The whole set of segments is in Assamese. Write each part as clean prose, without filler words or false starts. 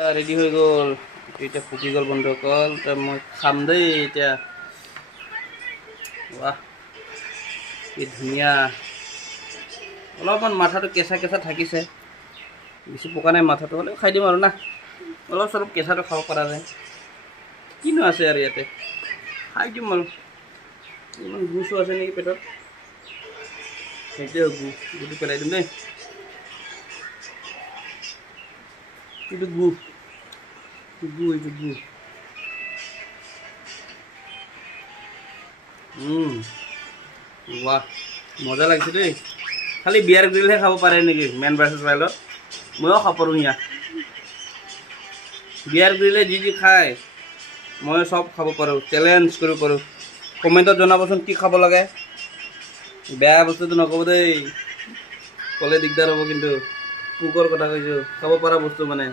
ৰেডি হৈ গ'ল এতিয়া ফুকি গ'ল বন্ধুসকল তো মই খাম দেই এতিয়া বাহ কি ধুনীয়া অলপমান মাথাটো কেঁচা কেঁচা থাকিছে বেছি পকা নাই মাথাটো হ'লেও খাই দিম আৰু না অলপ চলপ কেঁচাটো খাব পৰা যায় কিনো আছে আৰু ইয়াতে খাই দিম আৰু ইমান গুচো আছে নেকি পেটত সেইটোৱে গুটো পেলাই দিম দেই এইটো গু এইটো গু বাহ মজা লাগিছে দেই খালি বিয়াৰ গ্ৰিলহে খাব পাৰে নেকি মেন ভাৰ্চেছ ৱাইল্ডত ময়ো খাব পাৰোঁ হিয়া বিয়াৰ গ্ৰিলে যি খায় মই চব খাব পাৰোঁ চেলেঞ্জ কৰিব পাৰোঁ কমেণ্টত জনাবচোন কি খাব লাগে বেয়া বস্তুটো নক'ব দেই ক'লে দিগদাৰ হ'ব কিন্তু পোকৰ কথা কৈছোঁ খাব পৰা বস্তু মানে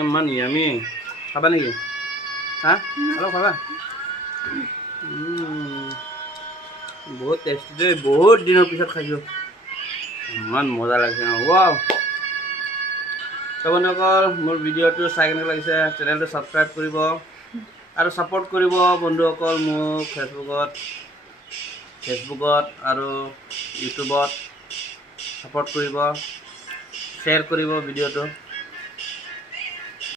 ইমান ইয়ামি খাবা নেকি হা অলপ খাবা বহুত টেষ্টি দেই বহুত দিনৰ পিছত খাইছোঁ ইমান মজা লাগিছে ৱাও তো বন্ধুসকল মোৰ ভিডিঅ'টো চাই কেনেকৈ লাগিছে চেনেলটো ছাবস্ক্ৰাইব কৰিব আৰু ছাপোৰ্ট কৰিব বন্ধুসকল মোক ফেচবুকত আৰু ইউটিউবত ছাপোৰ্ট কৰিব শ্বেয়াৰ কৰিব ভিডিঅ'টো